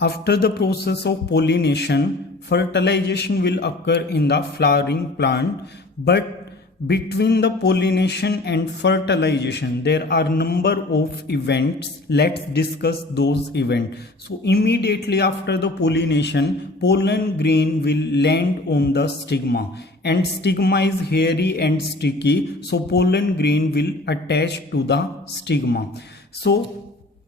After the process of pollination, fertilization will occur in the flowering plant, but between the pollination and fertilization, there are number of events. Let's discuss those events. So immediately after the pollination, pollen grain will land on the stigma, and stigma is hairy and sticky, so pollen grain will attach to the stigma. So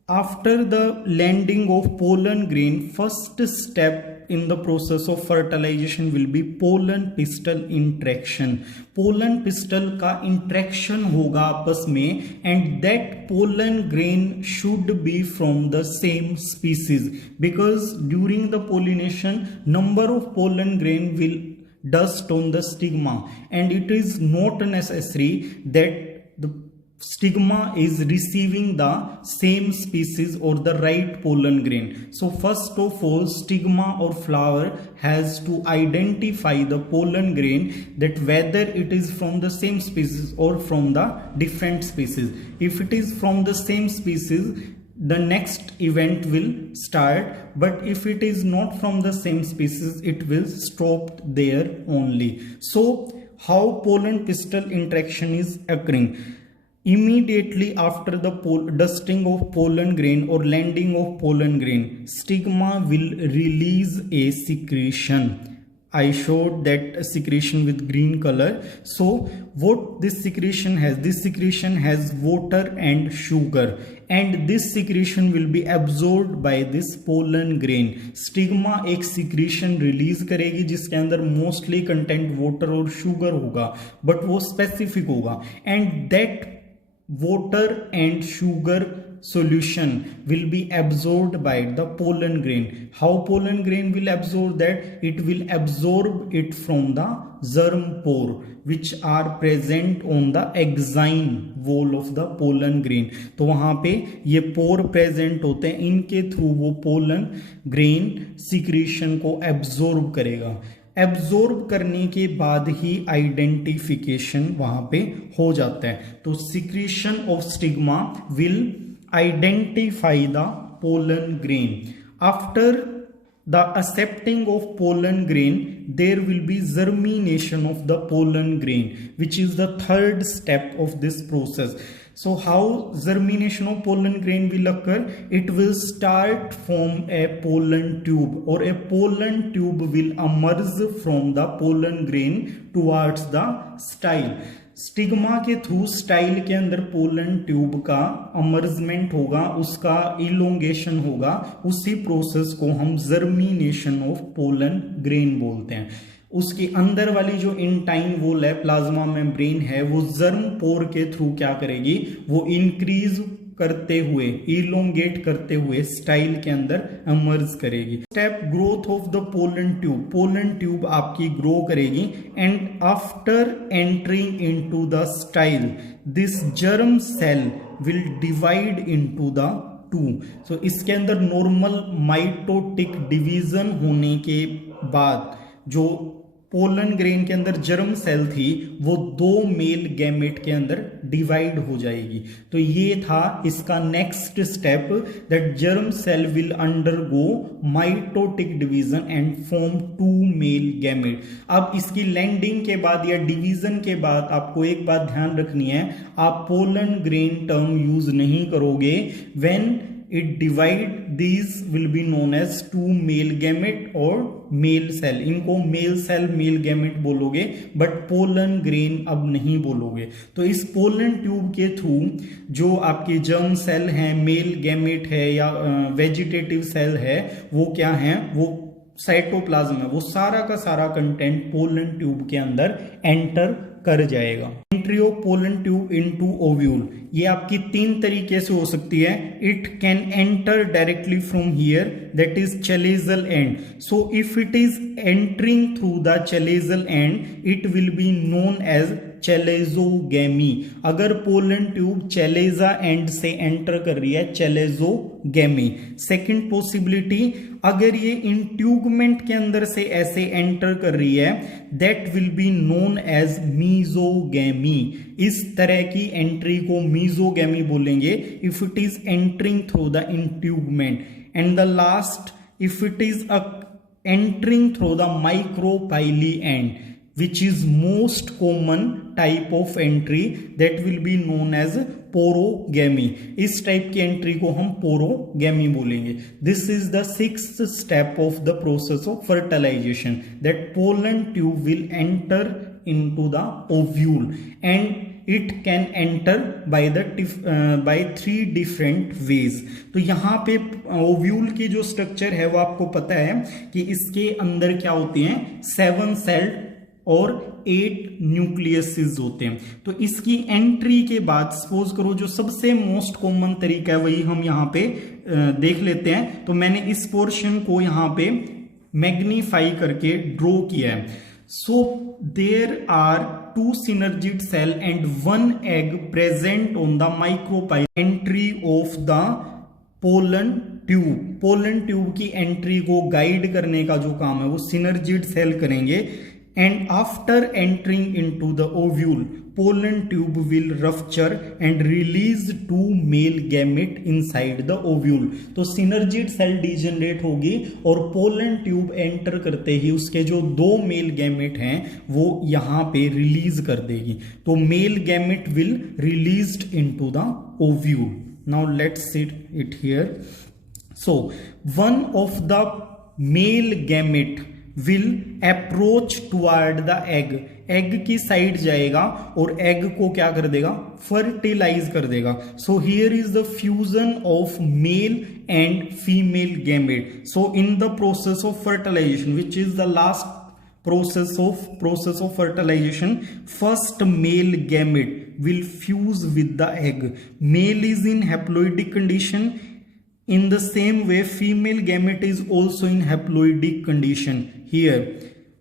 after the landing of pollen grain, first step in the process of fertilization will be pollen pistil interaction. Pollen pistil का interaction होगा आपस में, and that pollen grain should be from the same species, because during the pollination, number of pollen grain will dust on the stigma, and it is not necessary that the stigma is receiving the same species or the right pollen grain. So first of all, stigma or flower has to identify the pollen grain, that whether it is from the same species or from the different species. If it is from the same species, the next event will start, but if it is not from the same species, it will stop there only. So how pollen pistil interaction is occurring? Immediately after the dusting of pollen grain or landing of pollen grain, stigma will release a secretion. I showed that secretion with green color. So what this secretion has? This secretion has water and sugar, and this secretion will be absorbed by this pollen grain. Stigma एक secretion release करेगी जिसके अंदर mostly content water और sugar होगा, but वो specific होगा, and that water and sugar solution will be absorbed by the pollen grain. How pollen grain will absorb that? It will absorb it from the germ pore which are present on the exine wall of the pollen grain. तो वहां पे ये pore present होते हैं, इनके through वो pollen grain secretion को absorb करेगा. एब्जॉर्ब करने के बाद ही आइडेंटिफिकेशन वहां पे हो जाता है. तो secretion of stigma will identify the pollen grain. After the accepting of pollen grain, there will be germination of the pollen grain, which is the third step of this process. So how germination of pollen grain will occur? It will start from a pollen tube, or a pollen tube will emerge from the pollen grain towards the style. Stigma के through style के अंदर pollen tube का अमर्जमेंट होगा, उसका elongation होगा. उसी process को हम जर्मिनेशन ऑफ पोलन ग्रेन बोलते हैं. उसके अंदर वाली जो इंटाइन वॉल है, प्लाज्मा मेम्ब्रेन है, वो जर्म पोर के थ्रू क्या करेगी? वो इंक्रीज करते हुए, इलोंगेट करते हुए स्टाइल के अंदर इमर्ज करेगी. Step growth of the pollen tube. Pollen tube आपकी ग्रो करेगी, and after entering into the style, this germ cell will divide into the two. So इसके अंदर नॉर्मल माइटोटिक डिवीजन होने के बाद जो पोलन ग्रेन के अंदर जर्म सेल थी, वो दो मेल गैमेट के अंदर डिवाइड हो जाएगी. तो ये था इसका next step, that germ cell will undergo mitotic division and form two male gamete. अब इसकी लैंडिंग के बाद या डिवीजन के बाद आपको एक बात ध्यान रखनी है, आप पोलन ग्रेन टर्म यूज नहीं करोगे. When it divide, these will be known as two male gamete or male cell. इनको male cell male gamete बोलोगे, but pollen grain अब नहीं बोलोगे. तो इस pollen tube के थ्रू जो आपकी germ cell है, male gamete है या vegetative cell है, वो क्या है? वो साइटोप्लाज्म है. वो सारा का सारा कंटेंट पोलन ट्यूब के अंदर एंटर कर जाएगा. Entry of pollen tube into ovule, ये आपकी तीन तरीके से हो सकती है. It can enter directly from here, that is chalazal end. So if it is entering through the chalazal end, it will be known as chalazogamy. अगर pollen tube chalaza end से एंटर कर रही है, चेलेजोगैमी. सेकंड पॉसिबिलिटी, अगर ये इंट्यूगमेंट के अंदर से ऐसे एंटर कर रही है, that will be known as mesogamy. इस तरह की एंट्री को मीजोगैमी बोलेंगे if it is entering through the integument. And the last if it is entering through the micropyly end, which is most common type of entry, that will be known as porogamy. इस type की entry को हम porogamy बोलेंगे. This is the sixth step of the process of fertilization, that pollen tube will enter into the ovule and it can enter by three different ways. तो यहाँ पे ovule की जो स्ट्रक्चर है वो आपको पता है कि इसके अंदर क्या होते हैं, 7 सेल और 8 न्यूक्लियसेस होते हैं. तो इसकी एंट्री के बाद सपोज करो जो सबसे मोस्ट कॉमन तरीका है वही हम यहाँ पे देख लेते हैं. तो मैंने इस पोर्शन को यहाँ पे मैग्नीफाई करके ड्रॉ किया है. So there are 2 synergid cell and 1 egg present on the micropyle. Entry of the pollen tube. pollen tube की एंट्री को गाइड करने का जो काम है वो synergid cell करेंगे. And after entering into the ovule, pollen tube will rupture and release 2 male gamete inside the ovule. तो synergid cell degenerate होगी और pollen tube enter करते ही उसके जो 2 male gamete हैं वो यहाँ पे release कर देगी. तो male gamete will released into the ovule. Now let's see it here. So one of the male gamete will approach toward the egg. Egg की साइड जाएगा और एग को क्या कर देगा, फर्टिलाइज कर देगा. So here is the fusion of male and female gamete. So in the process of fertilisation, which is the last process of fertilization, first male gamete will fuse with the egg. Male is in haploidic condition. In the same way, female gamete is also in haploidic condition. Here,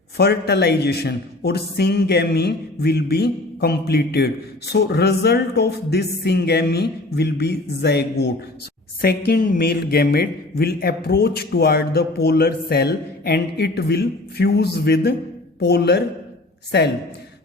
fertilization or syngamy will be completed. So, result of this syngamy will be zygote. So, second male gamete will approach toward the polar cell and it will fuse with polar cell.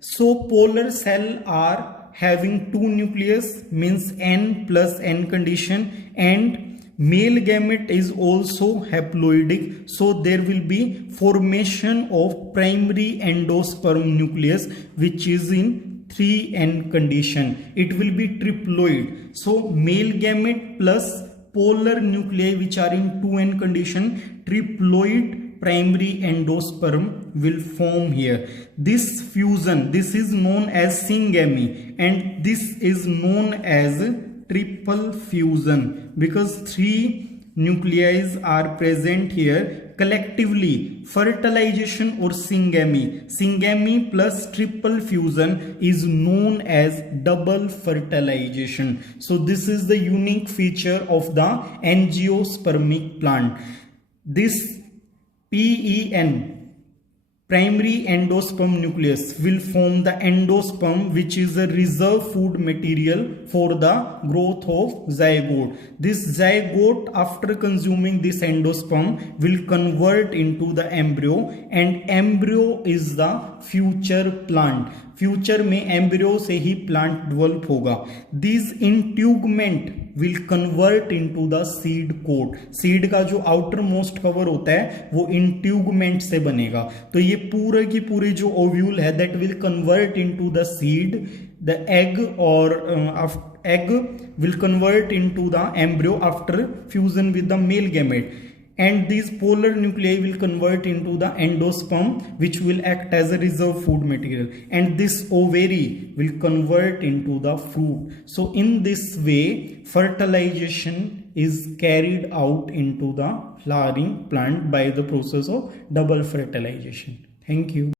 So, polar cell are having 2 nucleus, means N plus N condition, and male gamete is also haploidic, so there will be formation of primary endosperm nucleus which is in 3N condition. It will be triploid. So male gamete plus polar nuclei which are in 2N condition, triploid primary endosperm will form here. This fusion, this is known as syngamy, and this is known as triple fusion because 3 nuclei are present here. Collectively, fertilization or syngamy plus triple fusion is known as double fertilization. So this is the unique feature of the angiospermic plant. This PEN, primary endosperm nucleus, will form the endosperm, which is a reserve food material for the growth of zygote. This zygote, after consuming this endosperm, will convert into the embryo, and embryo is the future plant. Future में embryo से ही plant develop होगा. This integument will convert into the seed coat. Seed का जो outer most cover होता है वो इंट्यूगमेंट से बनेगा. तो ये पूरे की पूरी जो ओव्यूल है that will convert into the seed, the egg और egg will convert into the embryo after fusion with the male gamete, and these polar nuclei will convert into the endosperm which will act as a reserve food material, and this ovary will convert into the fruit. So in this way fertilization is carried out into the flowering plant by the process of double fertilization. Thank you.